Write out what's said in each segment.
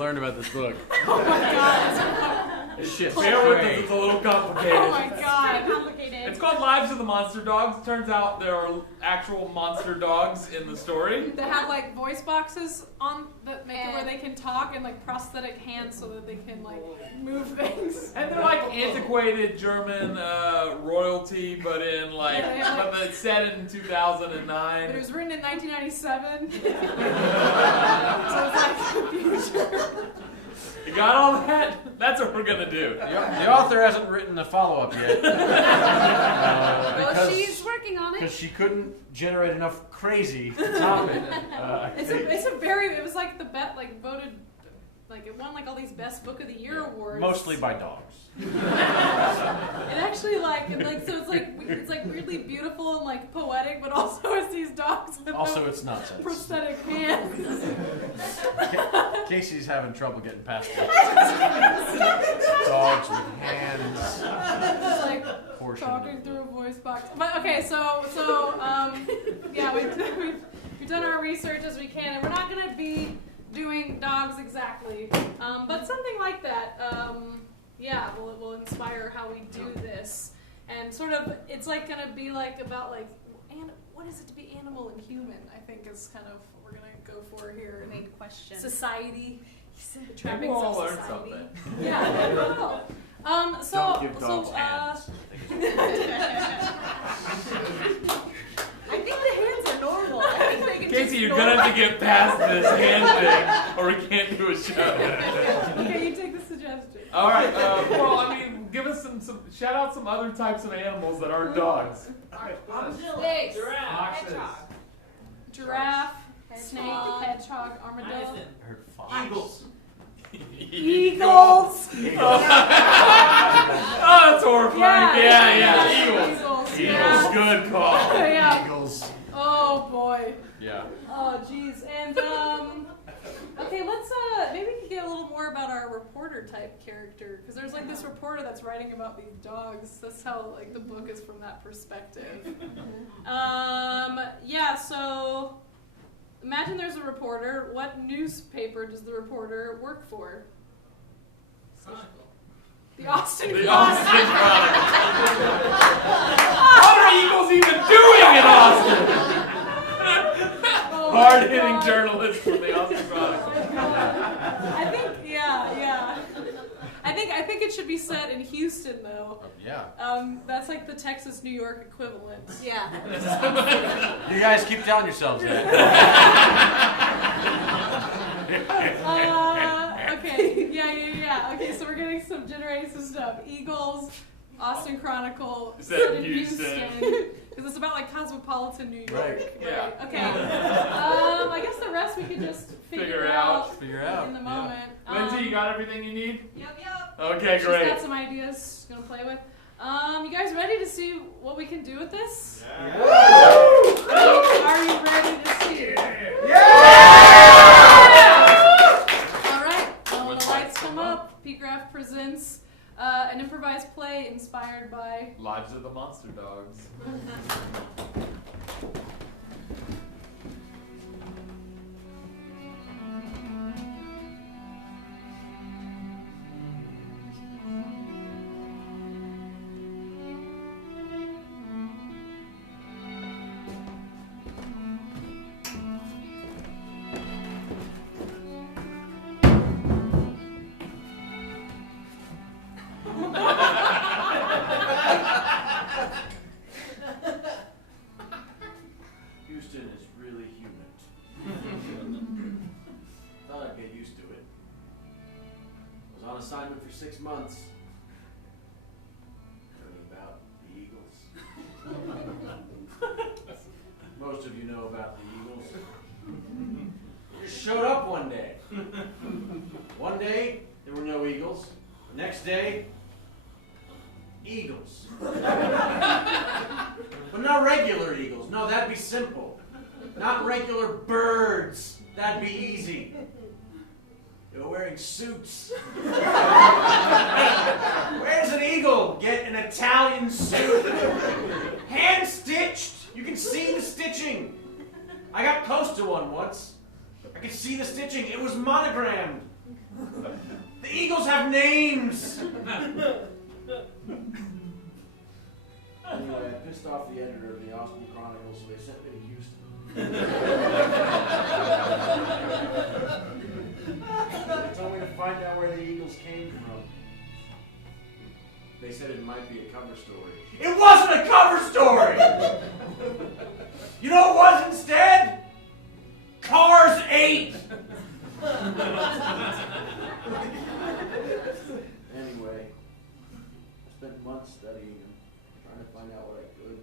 learned about this book? Oh my god. This shit's Bear with us, great. it's a little complicated. Oh my god. Complicated. It's called Lives of the Monster Dogs. Turns out there are actual monster dogs in the story. They have like voice boxes on that make it where they can talk and like prosthetic hands so that they can like move things. And they're like antiquated German royalty, but in like, but it's set in 2009. But it was written in 1997. So it's like the future. You got all that? That's what we're gonna do. The author hasn't written a follow-up yet. Well, she's working on it. Because she couldn't generate enough crazy to top it. It was like the bet, like voted, like it won like all these best book of the year awards. Mostly by dogs. It actually so it's like weirdly beautiful and like poetic, but also it's these dogs with Also, it's nonsense. prosthetic hands. Casey's having trouble getting past it. Dogs with hands. Just like Portion talking of through a voice box. But okay, so yeah, we've done our research as we can, and we're not gonna be doing dogs exactly, but something like that. Yeah, will inspire how we do this, and sort of it's like gonna be like about like what is it to be animal and human? I think is kind of what we're gonna go for here. Big question. Society. The Maybe trappings we'll all of learn society. something. Yeah, maybe we will. Don't give dogs hands. I think the hands are normal. I think they can Casey, just you're gonna have to get past this hand thing, or we can't do a show. Okay, you take the suggestion. All right. Well, I mean, give us some shout out some other types of animals that aren't dogs. Snakes. Hedgehog. Giraffe, snake, hedgehog, armadillo. I heard fox. Eagles. Eagles. Oh, that's horrifying. Yeah. Eagles. Eagles. Eagles. Good call. Yeah. Eagles. Oh boy. Yeah. Oh jeez. And okay, let's maybe we can get a little more about our reporter type character, because there's like this reporter that's writing about these dogs. That's how like the book is from that perspective. Yeah. So imagine there's a reporter. What newspaper does the reporter work for? The Austin The Chronicle. Austin Chronicle. What are Eagles even doing in Austin? Oh, Hard-hitting God. journalist from the Austin Chronicle. I think, yeah. I think it should be set in Houston, though. Yeah. That's like the Texas, New York equivalent. Yeah. You guys keep telling yourselves that. Okay, yeah. Okay, so we're getting generating some stuff. Eagles, Austin Chronicle, set in Houston. Because it's about like cosmopolitan New York. Right. Yeah. Okay. I guess the rest we can just figure out Figure out. in the moment. Lindsay, you got everything you need? Yep. Okay, She's great. got some ideas she's gonna play with. You guys ready to see what we can do with this? Yeah. Are you ready to see? All right. When the lights come up, PGraph presents an improvised play inspired by Lives of the Monster Dogs. Houston is really humid. Thought I'd get used to it. Was on assignment for 6 months. Learning about the Eagles. Most of you know about the Eagles. Just showed up one day. One day, there were no Eagles. The next day, Eagles. But not regular eagles. No, that'd be simple. Not regular birds. That'd be easy. They were wearing suits. Where's an eagle? Get an Italian suit. Hand stitched. You can see the stitching. I got close to one once. I could see the stitching. It was monogrammed. The eagles have names! Anyway, I pissed off the editor of the Austin Chronicle, so they sent me to Houston. They told me to find out where the eagles came from. They said it might be a cover story. It wasn't a cover story! You know what it was instead? Cars 8! Anyway, I spent months studying them, trying to find out what I could.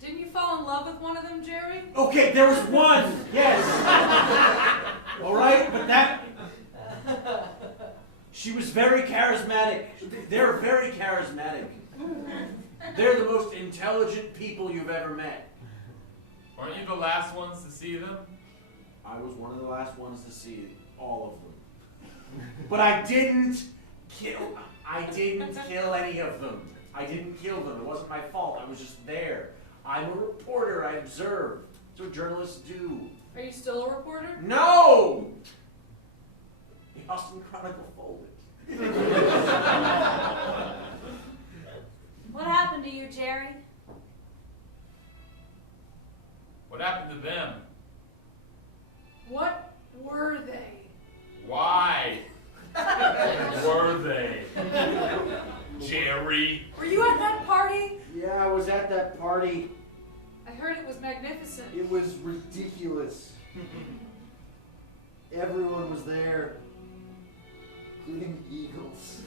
Didn't you fall in love with one of them, Jerry? Okay, there was one! Yes! Alright, but that... She was very charismatic. They're very charismatic. They're the most intelligent people you've ever met. Weren't you the last ones to see them? I was one of the last ones to see all of them. But I didn't kill any of them. I didn't kill them. It wasn't my fault. I was just there. I'm a reporter. I observe. That's what journalists do. Are you still a reporter? No! The Austin Chronicle folded. What happened to you, Jerry? What happened to them? What were they? Why were they? Jerry? Were you at that party? Yeah, I was at that party. I heard it was magnificent. It was ridiculous. Everyone was there, including the eagles.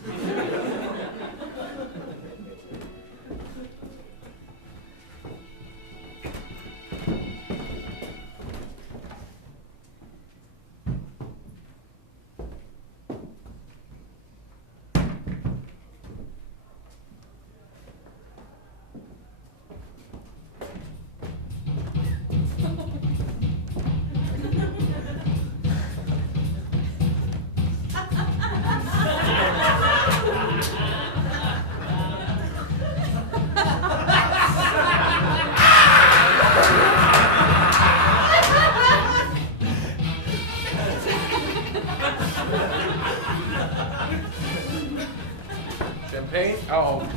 Champagne? Uh-oh.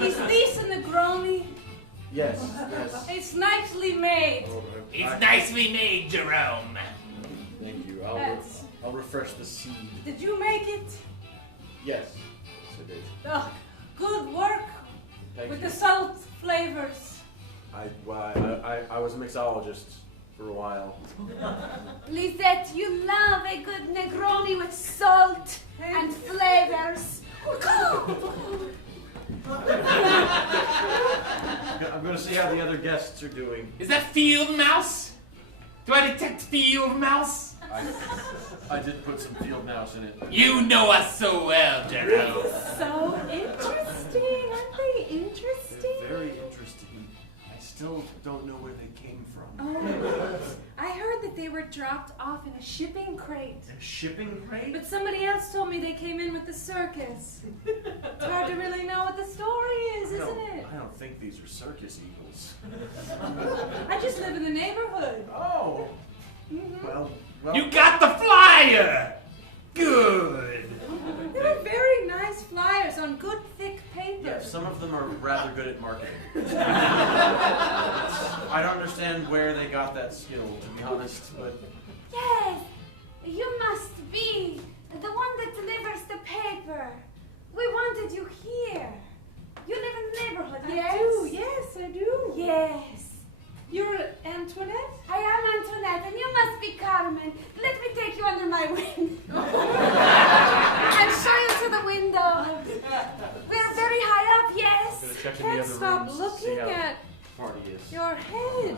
Is this a Negroni? Yes, yes. It's nicely made. It's nicely made, Jerome. Thank you. That's- I'll refresh the seed. Did you make it? Yes. Yes, I did. Oh, good work Thank with you. the salt flavors. I was a mixologist for a while. Lisette, you love a good Negroni with salt and flavors. I'm going to see how the other guests are doing. Is that field mouse? Do I detect field mouse? I did put some field mouse in it. You know us so well, Jerome. So interesting. Aren't they interesting? They're very interesting. I still don't know where they came from. Oh, I heard that they were dropped off in a shipping crate. A shipping crate? But somebody else told me they came in with the circus. It's hard to really know what the story is, isn't it? I don't think these are circus eagles. I just live in the neighborhood. Oh. Mhm. Well. You got the flyer! Good. They were very nice flyers on good thick paper. Yeah, some of them are rather good at marketing. I don't understand where they got that skill, to be honest, but... Yes, you must be the one that delivers the paper. We wanted you here. You live in the neighborhood, yes? I do, yes, I do. Yes. You're Antoinette? I am Antoinette, and you must be Carmen. Let me take you under my wing. And show you to the window. We're very high up, yes. Gonna check in Can't the other stop rooms to see looking how at the party is. your head.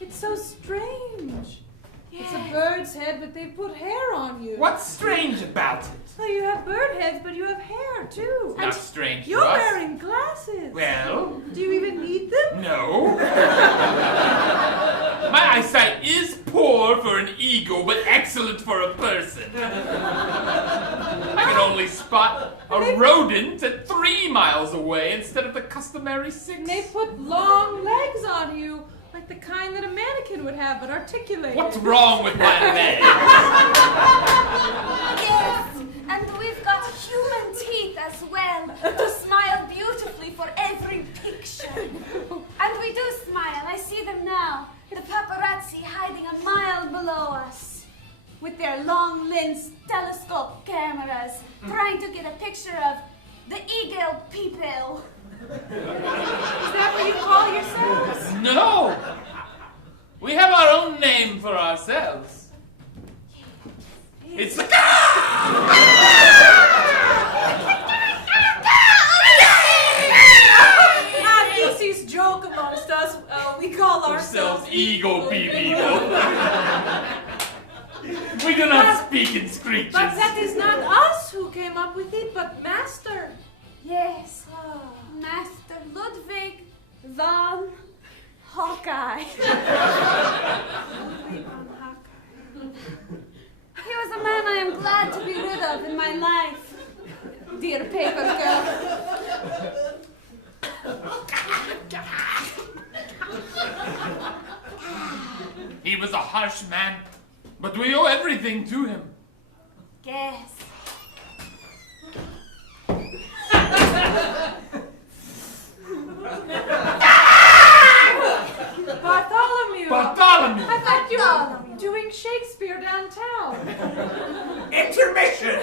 It's so strange. Yes. It's a bird's head, but they put hair on you. What's strange about it? Well, you have bird heads, but you have hair too. Not strange You're to us. wearing glasses. Well, Do you even need them? no. My eyesight is poor for an eagle, but excellent for a person. I can only spot a rodent at 3 miles away instead of the customary 6. And they put long legs on you, like the kind that a mannequin would have, but articulated. What's wrong with my legs? Yes, and we've got human teeth as well to smile beautifully for every picture. And we do smile. I see them now. The paparazzi hiding a mile below us with their long lens telescope cameras trying to get a picture of the eagle people. Is that what you call yourselves? No! We have our own name for ourselves. It's the Lucy's joke amongst us. We call ourselves eagle people. We do not speak in screeches. But that is not us who came up with it, but Master. Yes, Master Ludwig von Hawkeye. He was a man I am glad to be rid of in my life, dear paper girl. He was a harsh man, but we owe everything to him. Yes. Bartholomew! Bartholomew! I thought you were doing Shakespeare downtown. Intermission!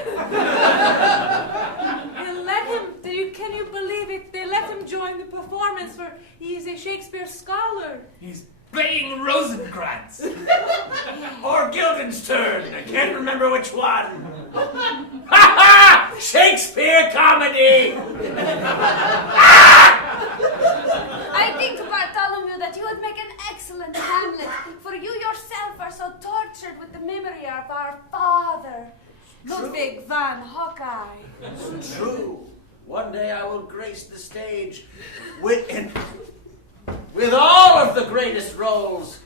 They let him, can you believe it? They let him join the performance for, he's a Shakespeare scholar. He's playing Rosencrantz. Or Guildenstern. I can't remember which one. Ha ha! Shakespeare comedy! I think, Bartholomew, that you would make an excellent Hamlet, for you yourself are so tortured with the memory of our father, Ludwig von Hawkeye. It's true. One day I will grace the stage with all of the greatest roles.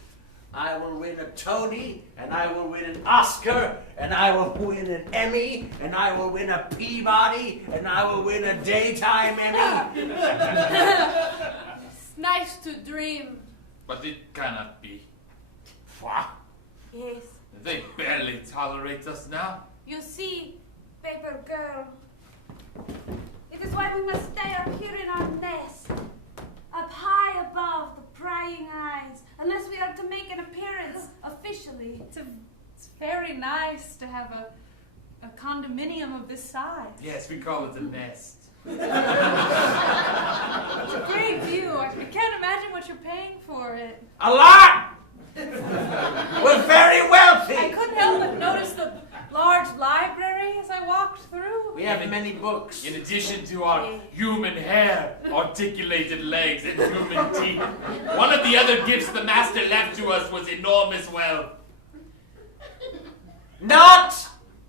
I will win a Tony, and I will win an Oscar, and I will win an Emmy, and I will win a Peabody, and I will win a Daytime Emmy. It's nice to dream. But it cannot be. What? Yes. They barely tolerate us now. You see, paper girl, it is why we must stay up here in our nest, up high above the prying eyes, unless we are to make an appearance officially. It's very nice to have a condominium of this size. Yes, we call it a nest. It's a great view. I can't imagine what you're paying for it. A lot! We're very wealthy! I couldn't help but notice the large library as I walked through. We have many books. In addition to our human hair, articulated legs, and human teeth, one of the other gifts the master left to us was enormous wealth. Not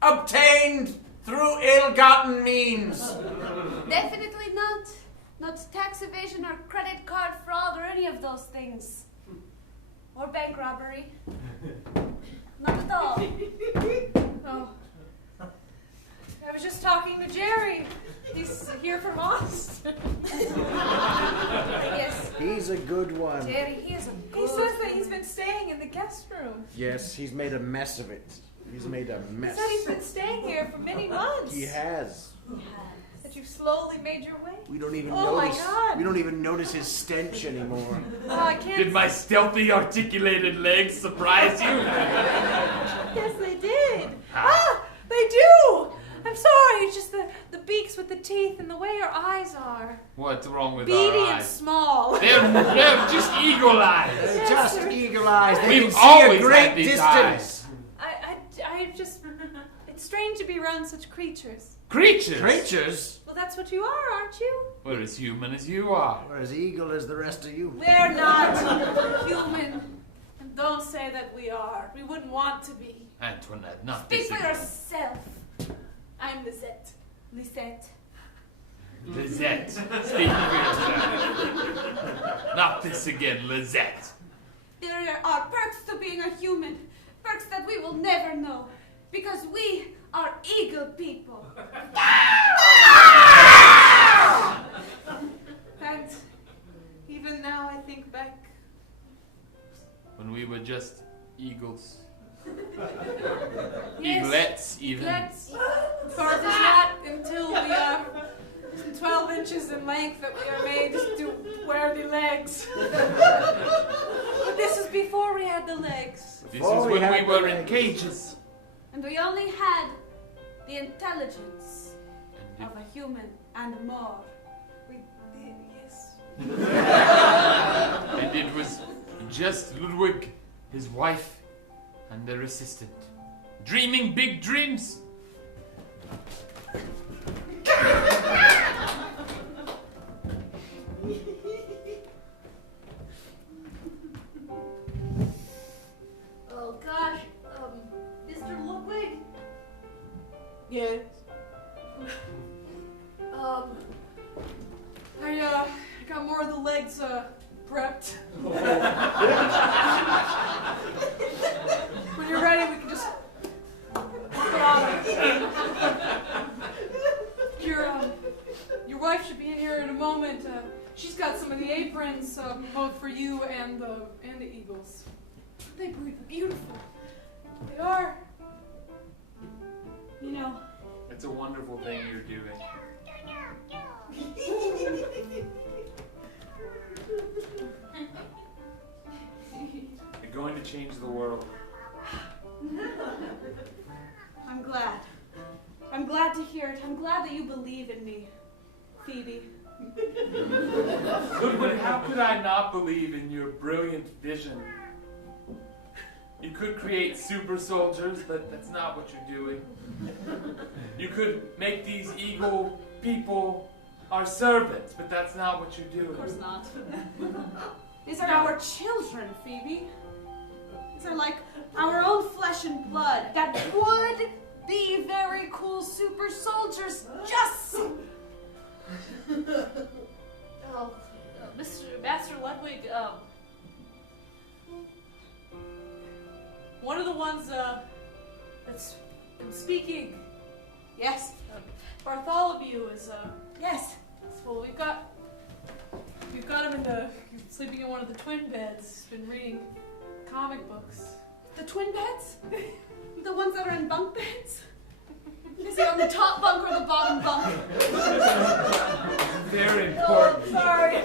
obtained through ill-gotten means. Definitely not. Not tax evasion or credit card fraud or any of those things. Or bank robbery. Not at all. Oh. I was just talking to Jerry. He's here from Austin. Yes. He's a good one. Jerry, he is a good He says that he's been staying in the guest room. Yes, he's made a mess of it. He's made a He mess. said he's been staying here for many months. He has. That you've slowly made your way. We don't even Oh my notice. God. We don't even notice his stench anymore. Oh, I can't. Did my stealthy articulated legs surprise you? Yes, they did. Ah, they do. I'm sorry. It's just the beaks with the teeth and the way your eyes are. What's wrong with Beady our and eyes? small. They're just eagle eyes. Yes, Just sir. eagle eyes. They We've can see always a great had these distance. I just. It's strange to be around such creatures. Creatures. Creatures, Well, that's what you are, aren't you? We're as human as you are. or as eagle as the rest of you. We're not human. And don't say that we are. We wouldn't want to be. Antoinette, not Speak this for again. yourself. I'm Lisette. Lisette. Lizette, speak for yourself. Not this again, Lizette. There are perks to being a human. Perks that we will never know. Because we are eagle people. And even now I think back. When we were just eagles. Yes, Eaglets, even. eaglets. For it is not until we are 12 inches in length that we are made to wear the legs. But this is before we had the legs. This is when we were in cages. And we only had the intelligence of a human and more. We did, yes. And it was just Ludwig, his wife, and their assistant, dreaming big dreams. Oh gosh, Mr. Ludwig? Yes. I got more of the legs prepped. When you're ready, we can just put on. Your wife should be in here in a moment. She's got some of the aprons, both for you and the eagles. They breathe beautiful. They are. You know. It's a wonderful thing you're doing. You're going to change the world. I'm glad. I'm glad to hear it. I'm glad that you believe in me, Phoebe. Ludwig, how could I not believe in your brilliant vision? You could create super soldiers, but that's not what you're doing. You could make these eagle people our servants, but that's not what you're doing. Of course not. These are our children, Phoebe. These are like our own flesh and blood that would be very cool super soldiers, just. Master Ludwig, one of the ones that's been speaking. Yes. Bartholomew is Yes. well, we've got him sleeping in one of the twin beds. He's been reading comic books. The twin beds? The ones that are in bunk beds? Is he on the top bunk or the bottom bunk? Very important. Sorry.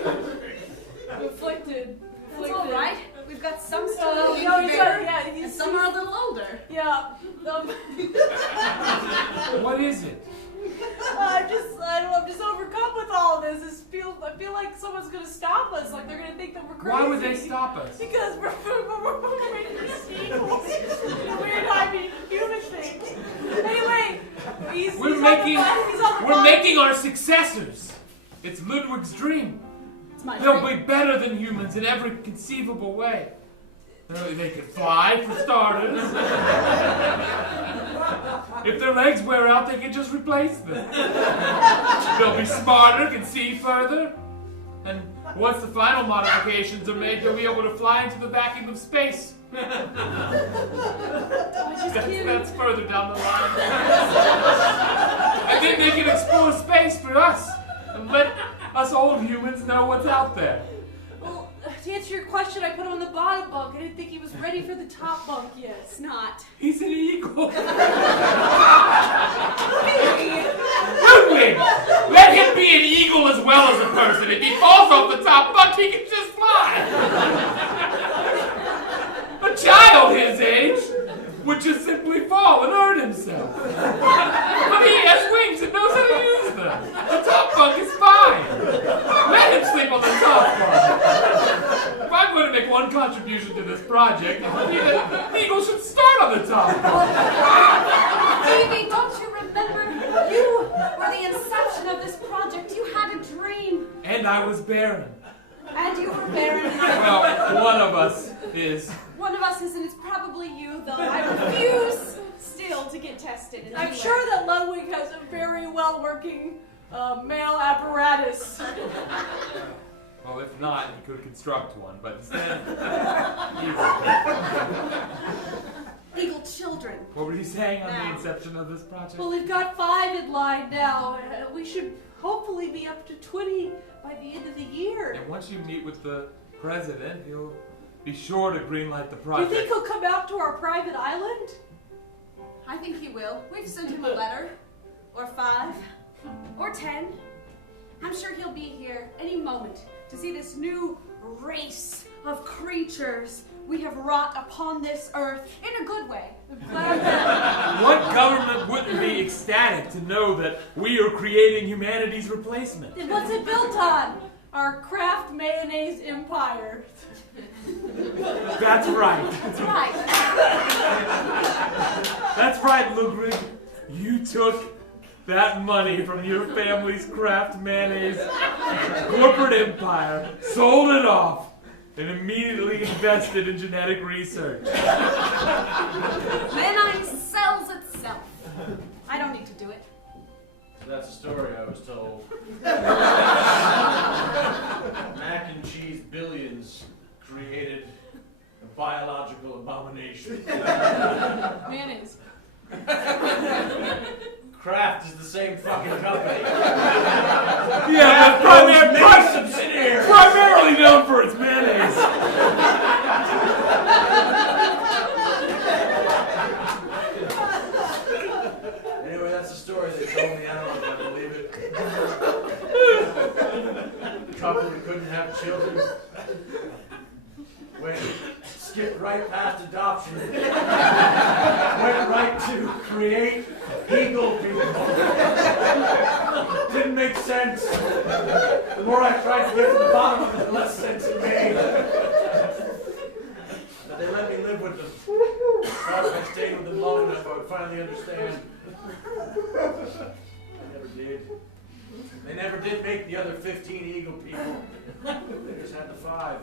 Afflicted. That's all right. We've got some still No, in he's incubator, yeah, he's and some are a little older. Yeah. What is it? I'm just overcome with all of this. I feel like someone's gonna stop us. Like they're gonna think that we're crazy. Why would they stop us? Because we're eagles. Weird, human thing. Anyway, We're making our successors. It's Ludwig's dream. It's my They'll dream. be better than humans in every conceivable way. They can fly, for starters. If their legs wear out, they can just replace them. They'll be smarter, can see further. And once the final modifications are made, they'll be able to fly into the vacuum of space. That's further down the line. And then they can explore space for us and let us old humans know what's out there. Well, to answer your question, I put him on the bottom bunk. I didn't think he was ready for the top bunk yet. It's not. He's an eagle. Ludwig! Let him be an eagle as well as a person. If he falls off the top bunk, he can just fly. A child his age would just simply fall and hurt himself. But he has wings and knows how to use them. The top bunk is fine. Let him sleep on the top bunk. If I'm going to make one contribution to this project, it would be that eagles should start on the top bunk. Phoebe, don't you remember? You were the inception of this project. You had a dream. And I was barren. And you were barren. Well, one of us is. One of us is, and it's probably you, though. I refuse still to get tested. In I'm any sure way. that Ludwig has a very well-working male apparatus. Well, if not, he could construct one, but instead. eagle children. What were you saying on the Now. inception of this project? Well, we've got 5 in line now. We should hopefully be up to 20 by the end of the year. And once you meet with the president, he'll be sure to greenlight the Do you project. think he'll come out to our private island? I think he will. We've sent him a letter. Or 5. Or 10. I'm sure he'll be here any moment to see this new race of creatures we have wrought upon this earth in a good way. What government wouldn't be ecstatic to know that we are creating humanity's replacement? And what's it built on? Our Kraft mayonnaise empire. That's right. That's right. That's right, Lugrid. You took that money from your family's Kraft mayonnaise corporate empire, sold it off, and immediately invested in genetic research. Mayonnaise sells itself. I don't need to do it. So that's a story I was told. Mac and cheese billions created a biological abomination. Mayonnaise. Kraft is the same fucking company. Yeah, but Subsidiary. primarily known for its mayonnaise. Anyway, that's the story they told me. I don't know if I believe it. The couple who couldn't have children skipped right past adoption. Went right to create eagle people. Didn't make sense. The more I tried to get to the bottom of it, the less sense it made. But they let me live with them. Thought if I stayed with them long enough, I would finally understand. I never did. They never did make the other 15 eagle people. They just had the 5.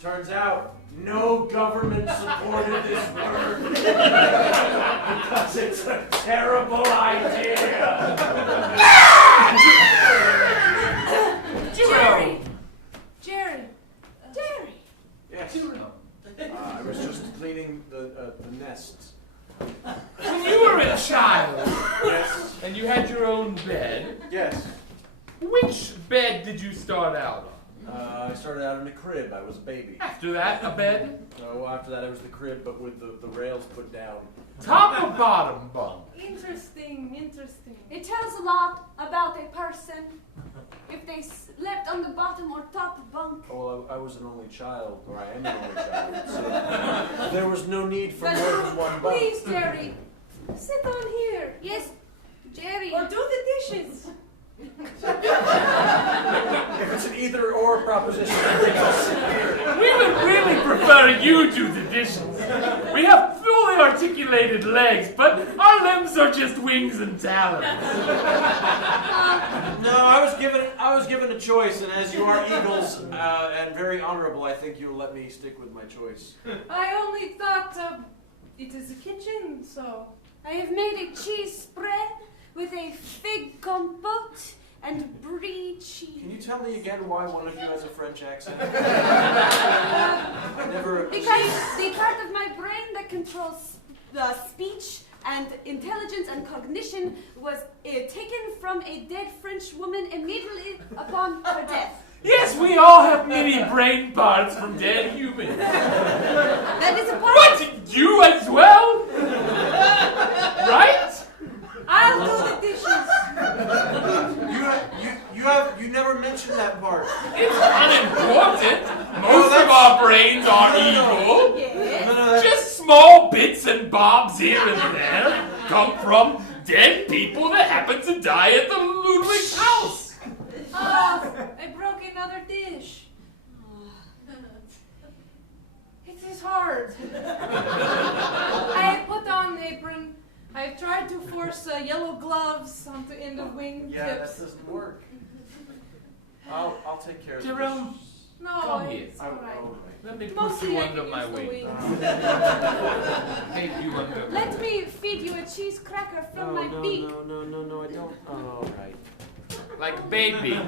Turns out, no government supported this work. Because it's a terrible idea. Jerry! Yes. I was just cleaning the nests. When you were a child Yes. and you had your own bed, Yes. which bed did you start out on? I started out in a crib. I was a baby. After that, a bed? So after that, I was the crib, but with the rails put down. Top or bottom bunk? Interesting. It tells a lot about a person if they slept on the bottom or top bunk. Oh, well, I was an only child, or I am an only child. So there was no need for more than one bunk. Please, Jerry, sit on here. Yes, Jerry. Or do the dishes. If it's an either-or proposition, I think I'll sit here. We would really prefer you do the dishes. We have fully articulated legs, but our limbs are just wings and talons. No, I was given a choice, and as you are eagles and very honorable, I think you'll let me stick with my choice. I only thought it is a kitchen, so. I have made a cheese spread with a fig compote and brie cheese. Can you tell me again why one of you has a French accent? Never. Because the part of my brain that controls the speech and intelligence and cognition was taken from a dead French woman immediately upon her death. Yes, we all have many brain parts from dead humans. That is a part. What? You as well? Right? I'll do the dishes. You never mentioned that part. It's unimportant. Most of our brains are evil. Yes. No, Just small bits and bobs here and there come from dead people that happen to die at the Ludwig's house. Oh, I broke another dish. It is hard. I put on apron. I've tried to force yellow gloves onto end of wing Yeah, that tips. doesn't work. I'll take care of it. Jerome, No, Come here. it's alright. let me put Mostly you I under can my use the wing. wings. Take you under. Let me feed you a cheese cracker from my beak. No, I don't. Oh, all right. Like baby.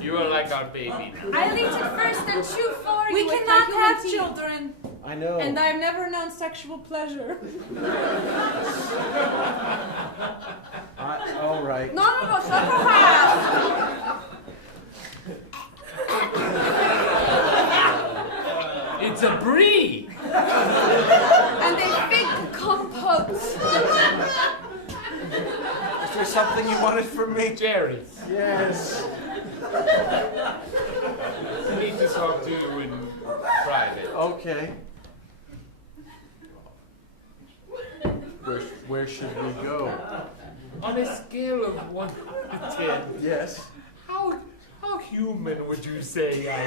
You are like our baby now. I'll eat it first and chew for We you. with cannot my have human teeth. children. I know. And I've never known sexual pleasure. All right. No, shut your mouth. It's a brie. And a big compote. Is there something you wanted from me? Jerry, Yes. I need to talk to you in private. Okay. Where should we go? On a scale of 1 to 10, Yes. how human would you say I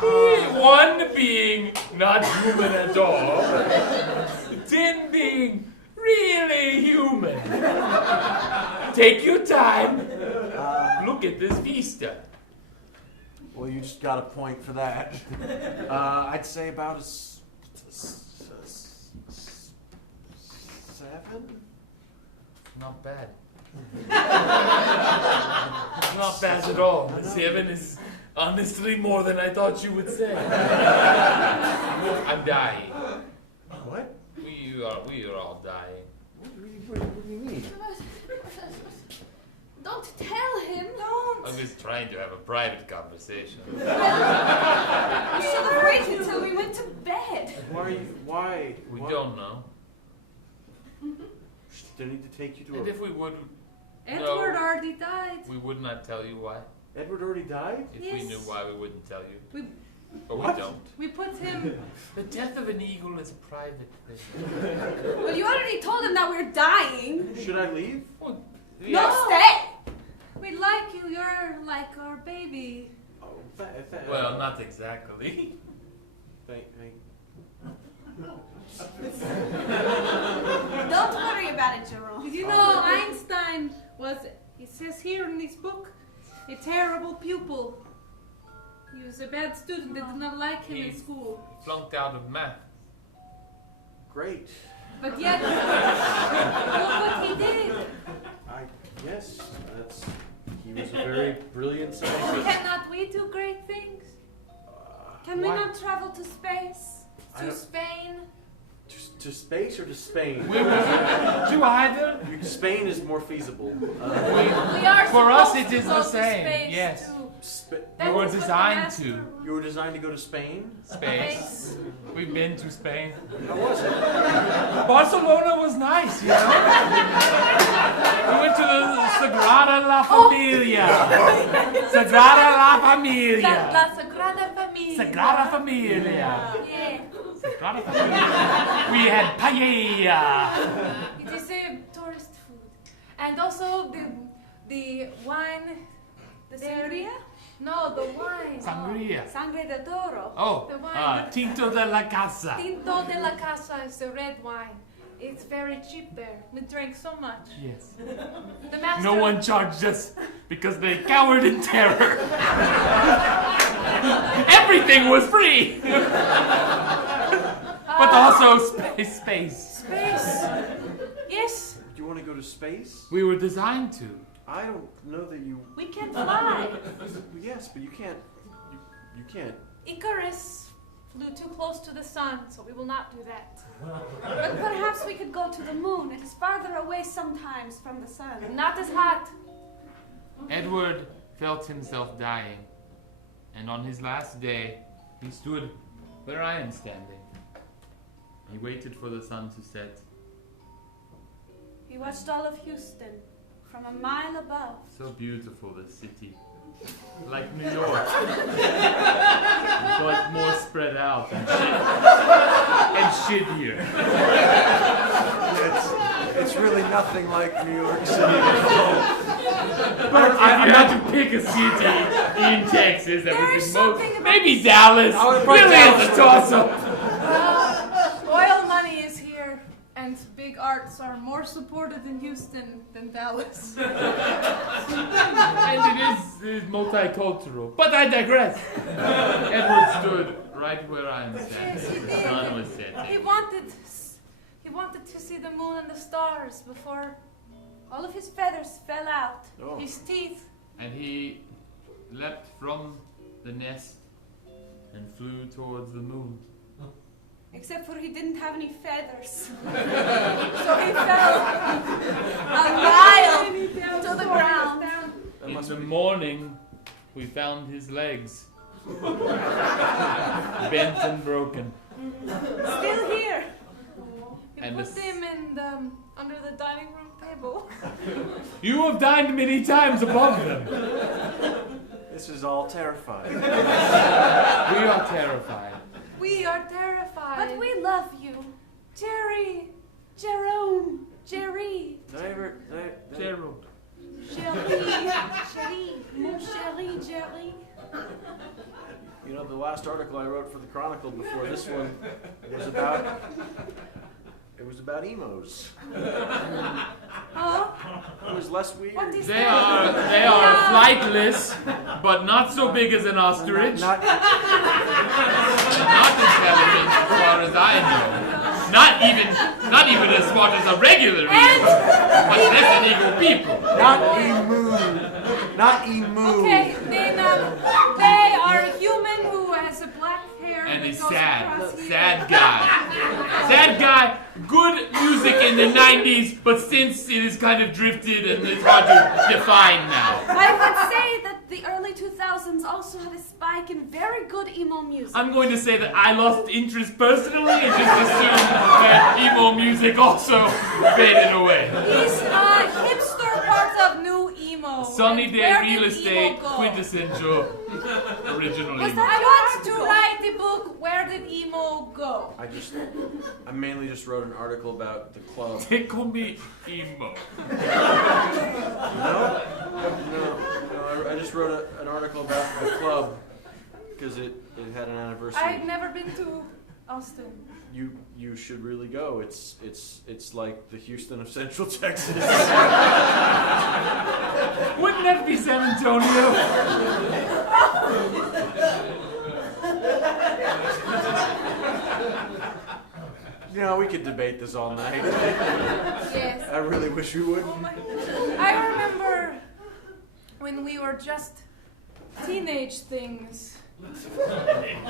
am? 1 being not human at all, 10 being really human. Take your time. Look at this vista. Well, you just got a point for that. I'd say about a 7? Not bad. Not bad at all. 7 is honestly more than I thought you would say. I'm dying. What? We are all dying. What do you mean? Don't tell him. I'm just trying to have a private conversation. We should have waited till we went to bed. Why? We don't know. They need to take you to And if we would, Edward already died. we would not tell you why. Edward already died? If we Yes. knew why, we wouldn't tell you. But What? we don't. We put him. The death of an eagle is a private thing. Well, you already told him that we're dying. Should I leave? Well, No, stay. We like you. You're like our baby. Oh, Well, not exactly. Thank. Don't worry about it, Jerome. Did you know Einstein was, it says here in this book, a terrible pupil. He was a bad student. They did not like him in school. Flunked out of math. Great. But yet, look what he did. Yes, he was a very brilliant scientist. Cannot we do great things? Can we Why- not travel to space? I To don't- Spain? To space or to Spain? We will do either. Spain is more feasible. We are For us, supposed it to is go the to same, space yes. too. We were was what the designed master to. ruled. You were designed to go to Spain? Space. We've been to Spain. How was it? Barcelona was nice, you know. We went to the Sagrada La Familia. Sagrada La Familia. La Sagrada Familia. Sagrada Familia. Yeah. Sagrada Familia. We had paella. It is a tourist food. And also the wine. The sangria? No, the wine. Sangria. Sangre de Toro. Oh, The wine. Tinto de la Casa. Tinto de la Casa is the red wine. It's very cheap there. We drank so much. Yes. The master. No one charged us because they cowered in terror. Everything was free. But also space. Space. Yes. Do you want to go to space? We were designed to. I don't know that you. We can fly. Yes, but you can't. You can't. Icarus flew too close to the sun, so we will not do that. But perhaps we could go to the moon. It is farther away sometimes from the sun. Not as hot. Edward felt himself dying, and on his last day, he stood where I am standing. He waited for the sun to set. He watched all of Houston from a mile above. So beautiful, the city. Like New York. But more spread out and shittier. It's really nothing like New York City. But if you had to pick a city in Texas that There's was the something most... about- Maybe Dallas. I would put Really Dallas is a toss-up. Oil money is here, and big arts are more supported in Houston than Dallas. And it is multicultural. But I digress. Edward stood right where I am standing. Yes, he The did. sun was He setting. wanted to see the moon and the stars before all of his feathers fell out. Oh. His teeth. And he leapt from the nest and flew towards the moon. Except for he didn't have any feathers. So he fell a mile to the ground. In the morning, we found his legs. Bent and broken. Still here. You And put the them in under the dining room table. You have dined many times above them. This is all terrifying. We are terrified. We are terrified. But we love you. Jerry, Jerome, Jerry, Gerald. Jerry, mon chéri, Jerry. You know, the last article I wrote for the Chronicle before this one was about emos. Huh? It was less weird. What is They are flightless, but not so big as an ostrich. Not Not intelligent as far as I know. Not even as smart as a regular eagle. Much less than eagle people. Not emu. Okay, then they are a human who has a black hair And that he's goes across sad. here. Sad guy. Sad guy. Good music in the 90s, but since it is kind of drifted and it's hard to define now. I would say that the early 2000s also had a spike in very good emo music. I'm going to say that I lost interest personally and just assumed that emo music also faded away. He's a hipster part of new emo. Sunny And day where real did estate, emo go? quintessential original Was emo. that I want to write the book Where Did Emo Go? I mainly just wrote an article about the club. Tickle me emo. No, I just wrote an article about the club because it had an anniversary. I've never been to Austin. You should really go. It's like the Houston of Central Texas. Wouldn't that be San Antonio? You know, we could debate this all night. Yes. I really wish we would. Oh my. I remember when we were just teenage things.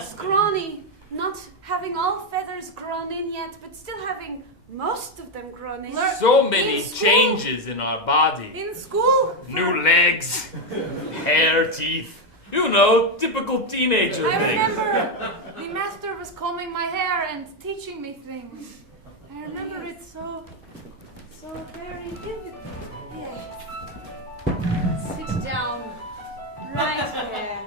Scrawny, not having all feathers grown in yet, but still having most of them grown in. So many In school. changes in our body. In school, New legs, hair, teeth. You know, typical teenager I things. remember the master was combing my hair and teaching me things. I remember it so very vividly. Yes. Sit down. Right there.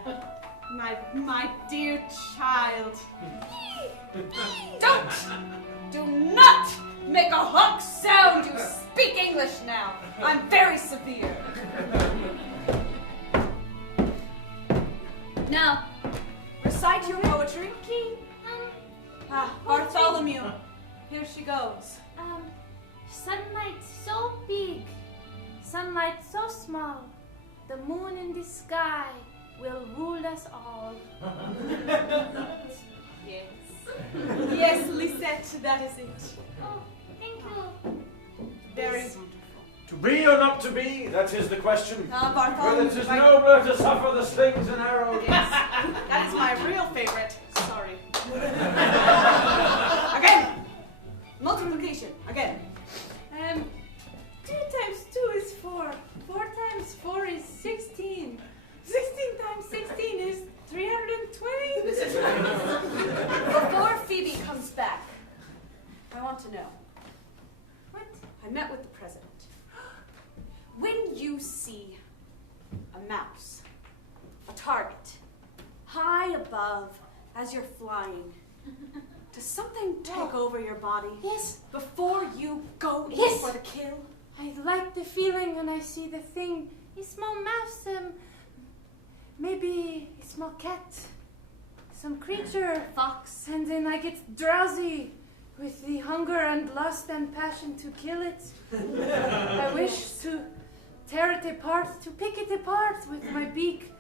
My dear child. Do not make a honk sound. You speak English now. I'm very severe. Now, recite your poetry. Bartholomew. Here she goes. Sunlight so big, sunlight so small, the moon in the sky will rule us all. Yes. Yes, Lisette, that is it. Oh, thank you. Very beautiful. To be or not to be, that is the question. Whether Bartholomew. it is nobler to suffer the slings and arrows. Yes, that is my real favorite. Sorry. Again. Multiplication. Again. 2 times 2 is 4. 4 times 4 is 16. 16 times 16 is 320. Before Phoebe comes back, I want to know. What? I met with the president. When you see a mouse, a target, high above as you're flying, does something take over your body? Yes. Before you go in Yes. for the kill? I like the feeling when I see the thing. A small mouse, maybe a small cat, some creature. Fox. And then I get drowsy with the hunger and lust and passion to kill it. I wish to tear it apart, to pick it apart with my beak.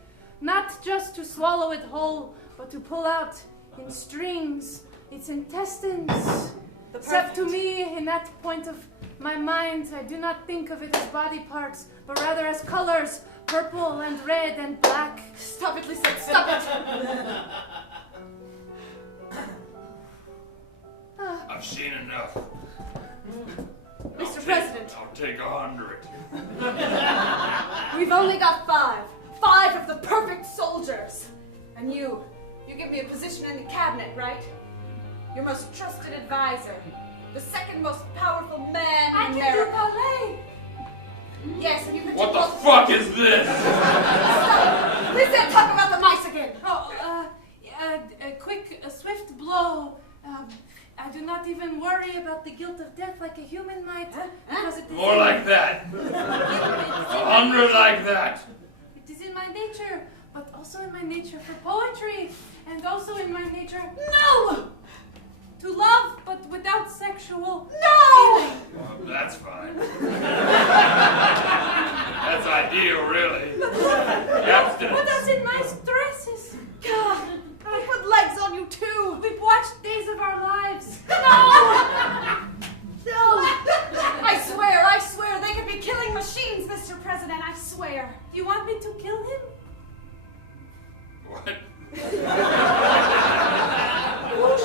Not just to swallow it whole, but to pull out in strings its intestines. Except to me, in that point of my mind, I do not think of it as body parts, but rather as colors, purple and red and black. Stop it, Lisette, stop it! I've seen enough. Mr. President. I'll take 100. We've only got 5. 5 of the perfect soldiers. And you give me a position in the cabinet, right? Your most trusted advisor. The second most powerful man in America. I can do ballet. Yes, and you can What the fuck is this? Stop. Please don't talk about the mice again. A swift blow. I do not even worry about the guilt of death like a human might. Because it is More like that. 100 like that. It is in my nature, but also in my nature for poetry, and also in my nature. No! To love, but without sexual No! feeling. Well, that's fine. That's ideal, really. Put us in nice dresses. God, I put legs on you too. We've watched Days of Our Lives. No! No! I swear, they could be killing machines, Mr. President, I swear. Do you want me to kill him? What? Who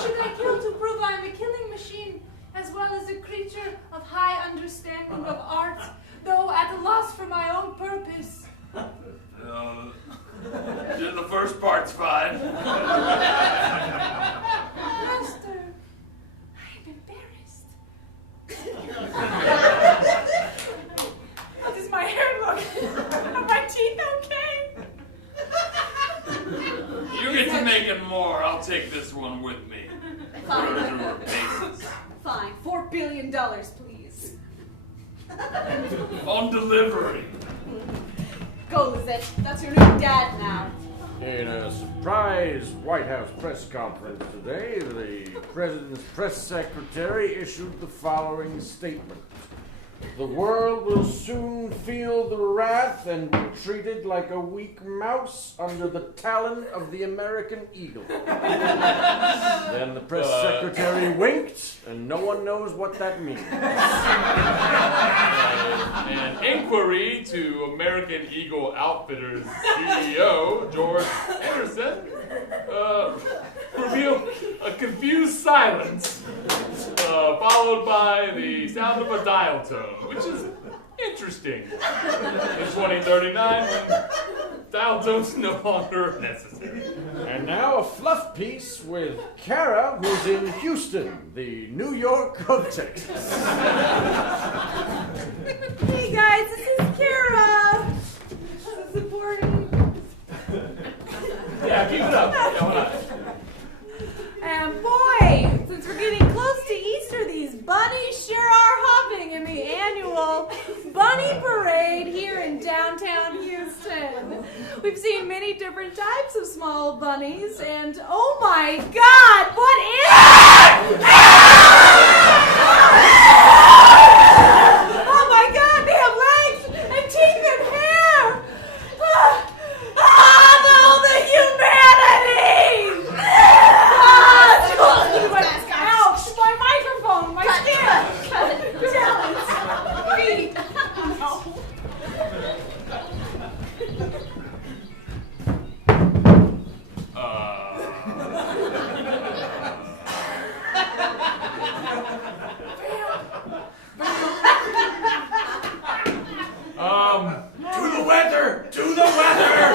should I kill to prove I am a killing machine, as well as a creature of high understanding of art, though at a loss for my own purpose? The first part's fine. Master, I am embarrassed. How does my hair look? Are my teeth okay? You get to making more. I'll take this one with me. Fine. Put it through her paces. Fine, $4 billion, please. On delivery. Go, Lizette. That's your new dad now. In a surprise White House press conference today, the President's press secretary issued the following statement. The world will soon feel the wrath and be treated like a weak mouse under the talon of the American eagle. Then the press secretary winked, and no one knows what that means. An inquiry to American Eagle Outfitters CEO, George Anderson, revealed a confused silence, followed by the sound of a dial tone, which is interesting. In 2039, when dial tones no longer necessary. And now a fluff piece with Kara, who's in Houston, the New York of Texas. Hey guys, this is Kara. Supporting. Yeah, keep it up. Yeah, why not? And boy, since we're getting close to Easter, these bunnies sure are hopping in the annual Bunny Parade here in downtown Houston. We've seen many different types of small bunnies, and oh my God, what is it? Oh my God, they have legs and teeth and hair! No, the humanity! Ouch! My microphone, my skin! Talents! Feet! No. To the weather!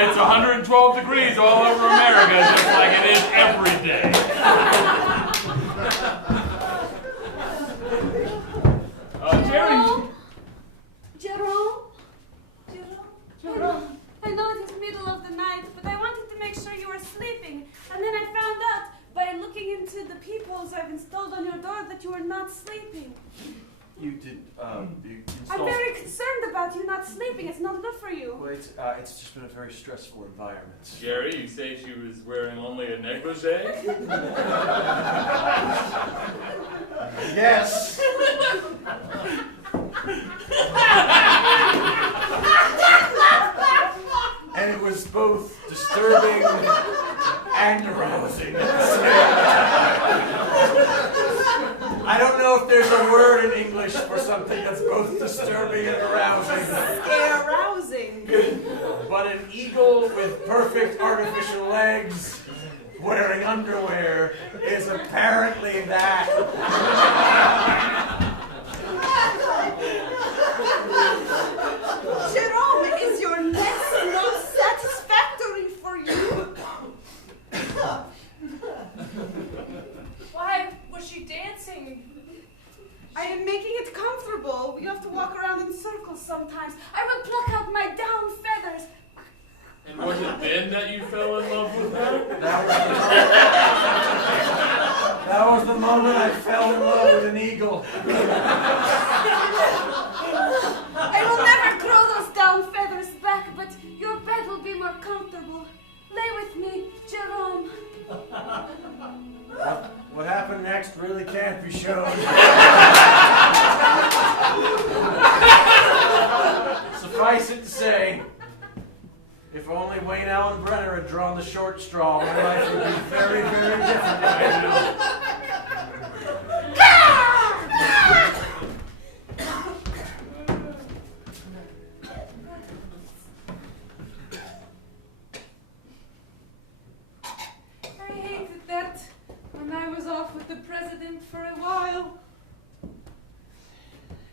It's 112 degrees all over America, just like it is every day. Jerry. Jerome, I know it is middle of the night, but I wanted to make sure you were sleeping. And then I found out by looking into the peepholes I've installed on your door that you were not sleeping. You did, you installed... I'm very concerned about you not sleeping. It's not good for you. Well, it's just been a very stressful environment. Jerry, you say she was wearing only a negligee? Yes! And it was both disturbing and arousing at the same time. I don't know if there's a word in English for something that's both disturbing and arousing. Arousing. But an eagle with perfect artificial legs wearing underwear is apparently that. Jerome, is your lesson not satisfactory for you? Why was she dancing? I am making it comfortable. We have to walk around in circles sometimes. I will pluck out my down feathers. And was it then that you fell in love with her? That was the moment I fell in love with an eagle. I will never grow those down feathers back, but your bed will be more comfortable. Lay with me, Jerome. What happened next really can't be shown. Suffice it to say, if only Wayne Allen Brenner had drawn the short straw, my life would be very, very different right now. I hated that when I was off with the president for a while.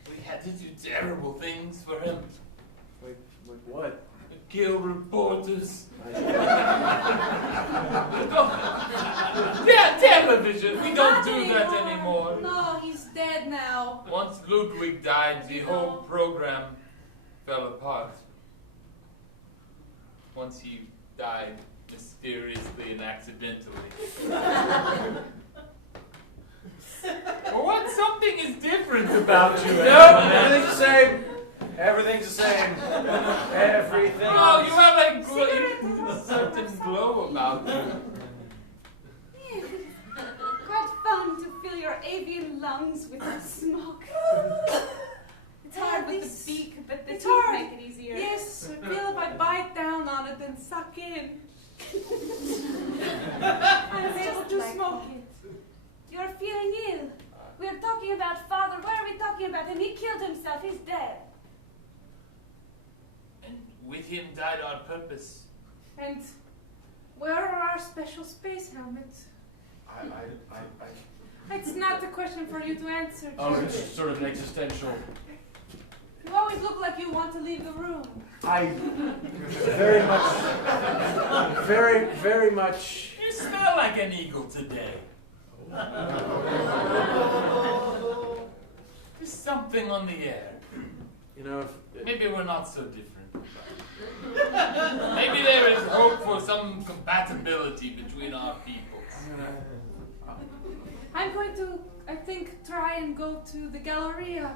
We had to do terrible things for him. Like what? Kill reporters. Yeah, television. We don't do that anymore. No, he's dead now. Once Ludwig died, the whole program fell apart. Once he died mysteriously and accidentally. For what? Something is different about you. Nope, everything's the same. Everything's the same. Everything. Oh, you have like a certain glow about you. Quite fun to fill your avian lungs with the smoke. It's hard with the beak, but the It's teeth hard. make it easier. Yes. I feel if I bite down on it and suck in, I'm able to like smoke it. You're feeling ill. We're talking about Father. Why are we talking about him? He killed himself. He's dead. And with him died our purpose. And where are our special space helmets? It's not a question for you to answer. Oh, Jack. it's sort of an existential. You always look like you want to leave the room. I very much. You smell like an eagle today. There's something on the air. You know, Maybe we're not so different. Maybe there is hope for some compatibility between our peoples. I'm going to, I think, try and go to the Galleria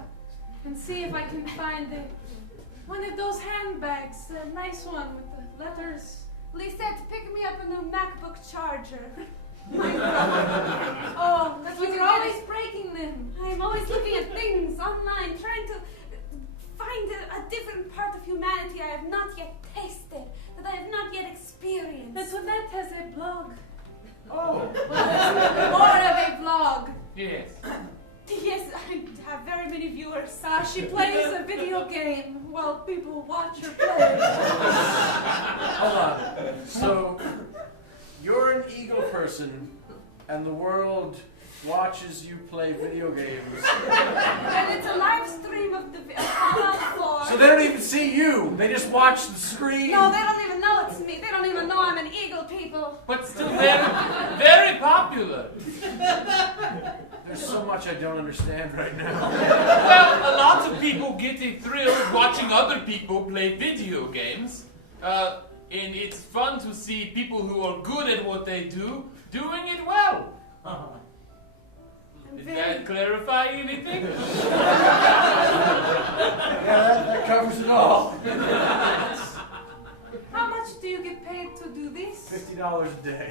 and see if I can find one of those handbags, a nice one with the letters. Lisette, pick me up a new MacBook charger. Oh, But you're always breaking them. I'm always looking at things online, trying to find a different part of humanity I have not yet tasted, that I have not yet experienced. Antoinette has a blog. oh, More of a vlog. Yes. Yes, I have very many viewers. She plays a video game while people watch her play. hold on. So, you're an eagle person, and the world watches you play video games. And it's a live stream of the Fallout 4. So they don't even see you. They just watch the screen. No, they don't even know it's me. They don't even know I'm an eagle, people. But still very, very popular. There's so much I don't understand right now. Well, a lot of people get a thrill watching other people play video games. And it's fun to see people who are good at what they do, doing it well. Did that clarify anything? Yeah, that covers it all. How much do you get paid to do this? $50 a day.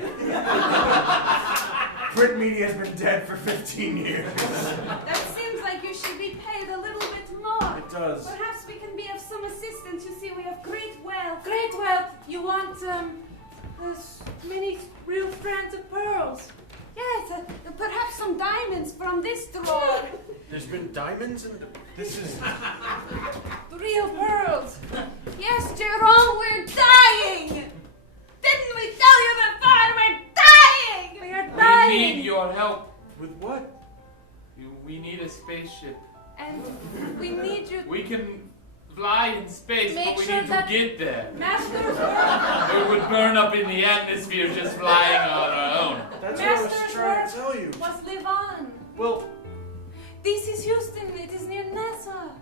Print media has been dead for 15 years. That seems like you should be paid a little bit more. It does. Perhaps we can be of some assistance. You see, we have great wealth. Great wealth. You want many real strands of pearls. Yes, perhaps some diamonds from this drawer. There's been diamonds and this is... Real pearls. Yes, Jerome, we're dying. Didn't we tell you before? We're dying. need your help. With what? We need a spaceship. And we need you. We can fly in space, Make but we sure need that- to get there. Masters, It would burn up in the atmosphere just flying on our own. That's what I was Master's trying to work. tell you. must live on. Well, This is Houston. It is near NASA.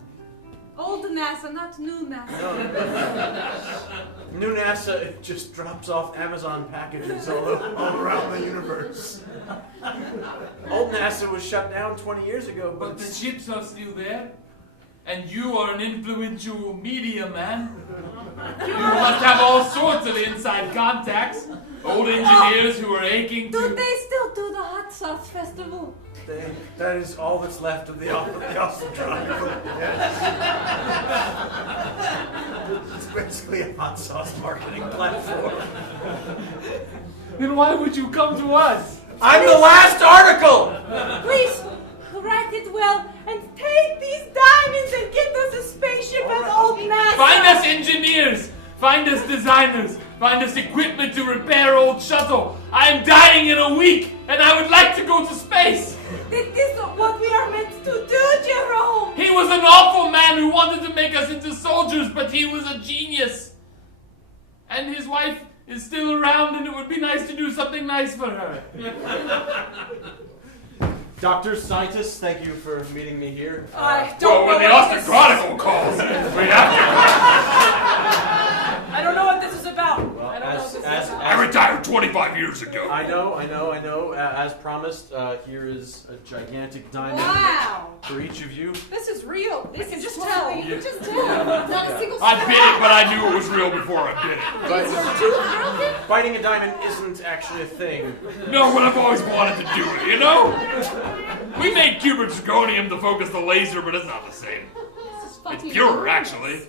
Old NASA, not new NASA. new NASA, it just drops off Amazon packages all around the universe. Old NASA was shut down 20 years ago, But the ships are still there. And you are an influential media man. You must have all sorts of inside contacts. Old engineers who are aching Do to... they still do the hot sauce festival? that is all that's left of the Austin Triangle. Yes. It's basically a hot sauce marketing platform. Then why would you come to us? I'm the last article! Please write it well and take these diamonds and get us a spaceship at old NASA. Find us engineers! Find us designers! Find us equipment to repair old shuttle! I am dying in a week, and I would like to go to space! This is what we are meant to do, Jerome. He was an awful man who wanted to make us into soldiers, but he was a genius. And his wife is still around, and it would be nice to do something nice for her. Doctors, scientists, thank you for meeting me here. Well, when the Austin Chronicle calls, we have to. I don't know what this is about. Well, I don't know what this is about. I retired 25 years ago. I know. As promised, here is a gigantic diamond Wow. for each of you. This is real. I can just Wow. tell. You can just tell. Not a single I bit it, but I knew it was real before I bit it. But tooth broken? biting a diamond isn't actually a thing. No, but I've always wanted to do it, you know? We made cubic zirconium to focus the laser, but it's not the same. This is fucking It's purer, enormous. actually.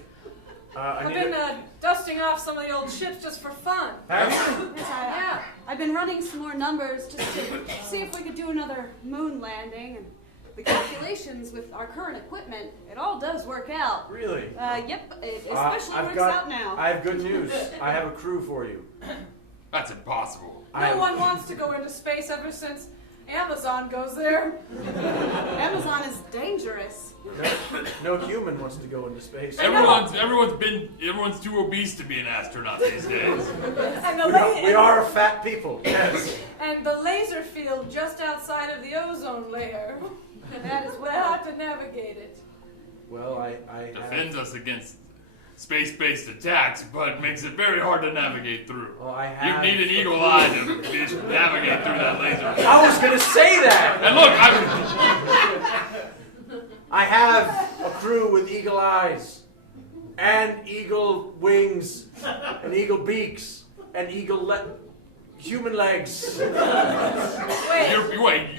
I've been dusting off some of the old ships just for fun. Have you? Yes, Yeah. I've been running some more numbers just to see if we could do another moon landing, and the calculations with our current equipment, it all does work out. Really? Yep, it especially works out now. I have good news. I have a crew for you. That's impossible. No one wants to go into space ever since Amazon goes there. Amazon is dangerous. No human wants to go into space. Everyone's too obese to be an astronaut these days. And the We are fat people. Yes. and the laser field just outside of the ozone layer. And that is where I have to navigate it. Well, I Defends us against space-based attacks, but makes it very hard to navigate through. Well, I You have. need an eagle eye to navigate through that laser. I was gonna say that. And look, I have a crew with eagle eyes, and eagle wings, and eagle beaks, and human legs. Wait,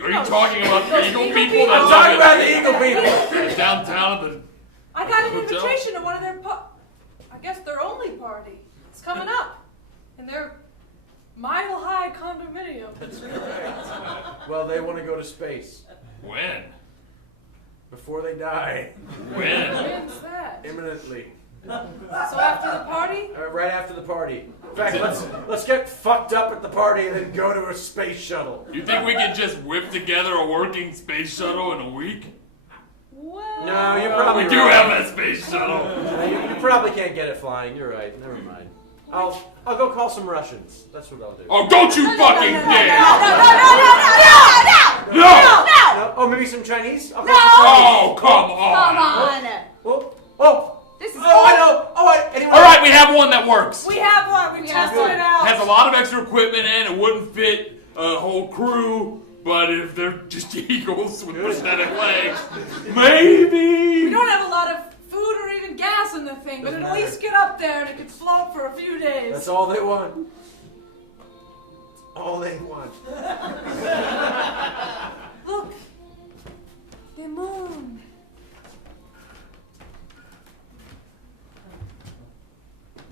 are you talking about the eagle eagle people? people? I'm talking about the eagle people. Downtown at the... I got an Hotel? invitation to one of their I guess their only party. It's coming up. In their mile-high condominium. Well, they want to go to space When? before they die, When? When's that? imminently. So after the party? Right after the party. In fact, let's get fucked up at the party and then go to a space shuttle. You think we can just whip together a working space shuttle in a week? Well, No, you're probably We do right. have that space shuttle. You probably can't get it flying. You're right. Never mind. I'll go call some Russians. That's what I'll do. Oh, don't you fucking dare! No! No! No? Oh, maybe some Chinese? I'll No! Oh, come on! Come on! Oh! This is Oh, I know! Oh, anyone? All right, we have one that works. we have one. We tested it out. Has a lot of extra equipment in. It wouldn't fit a whole crew, but if they're just eagles with prosthetic legs, maybe. We don't have a lot of food or even gas in the thing, but Doesn't at least get up there and it could float for a few days. That's all they want. That's all they want. Look, the moon.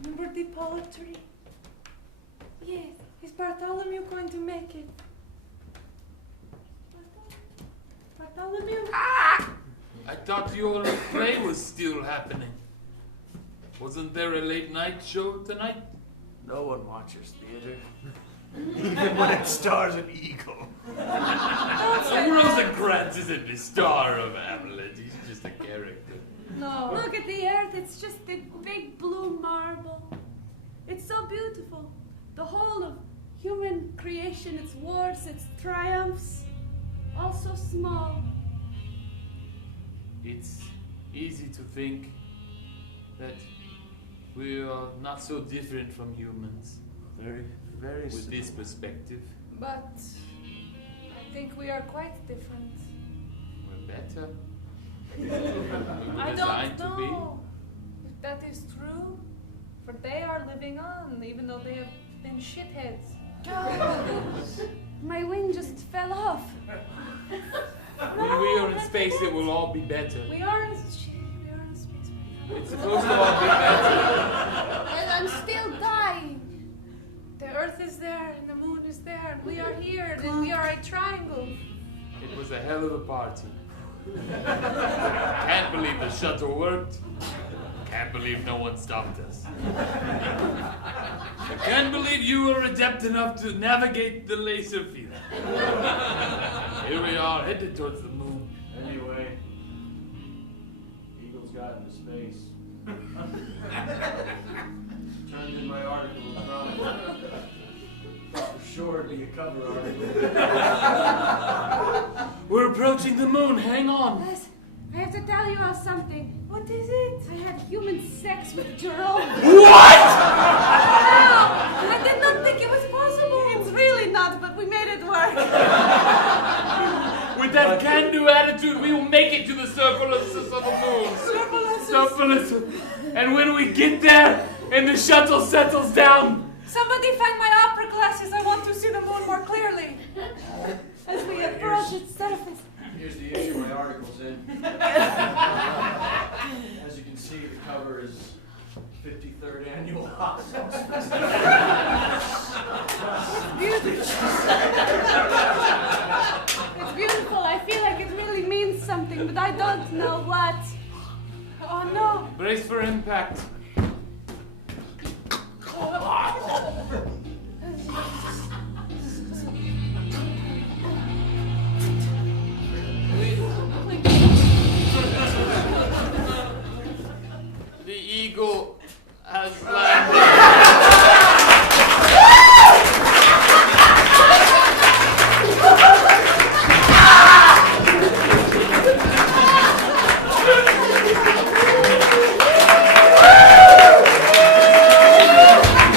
Remember the poetry? Yes. Is Bartholomew going to make it? Bartholomew? I thought your play was still happening. Wasn't there a late night show tonight? No one watches theater. even when it stars an eagle. Rosencrantz isn't the star of Hamlet. He's just a character. No. Look at the earth, it's just the big blue marble. It's so beautiful. The whole of human creation, its wars, its triumphs, all so small. It's easy to think that we are not so different from humans. Very With this perspective, But I think we are quite different. we're better. I Designed don't to be. know if that is true, for they are living on, even though they have been shitheads. My wing just fell off. When we are in space, it will all be better. We are in space right now. It's supposed to all be better. And I'm still dying. The Earth is there, and the Moon is there, and we are here, and we are a triangle. It was a hell of a party. Can't believe the shuttle worked. Can't believe no one stopped us. I can't believe you were adept enough to navigate the laser field. Here we are, headed towards the moon. Anyway, Eagles got into space. Turned in my article in Chronicle. For sure it'd be a cover article. We're approaching the moon, hang on. Guys, I have to tell you all something. What is it? I had human sex with Jerome. What? I did not think it was possible. It's really not, but we made it work. With that can-do attitude, we will make it to the surface of the moon. Surface. And when we get there, and the shuttle settles down, Somebody find my opera glasses. I want to see the moon more clearly. As we approach its surface. Here's the issue my article's in. As you can see, the cover is 53rd Annual Hot Sauce Festival. It's beautiful. I feel like it really means something, but I don't know what. Oh no. brace for impact.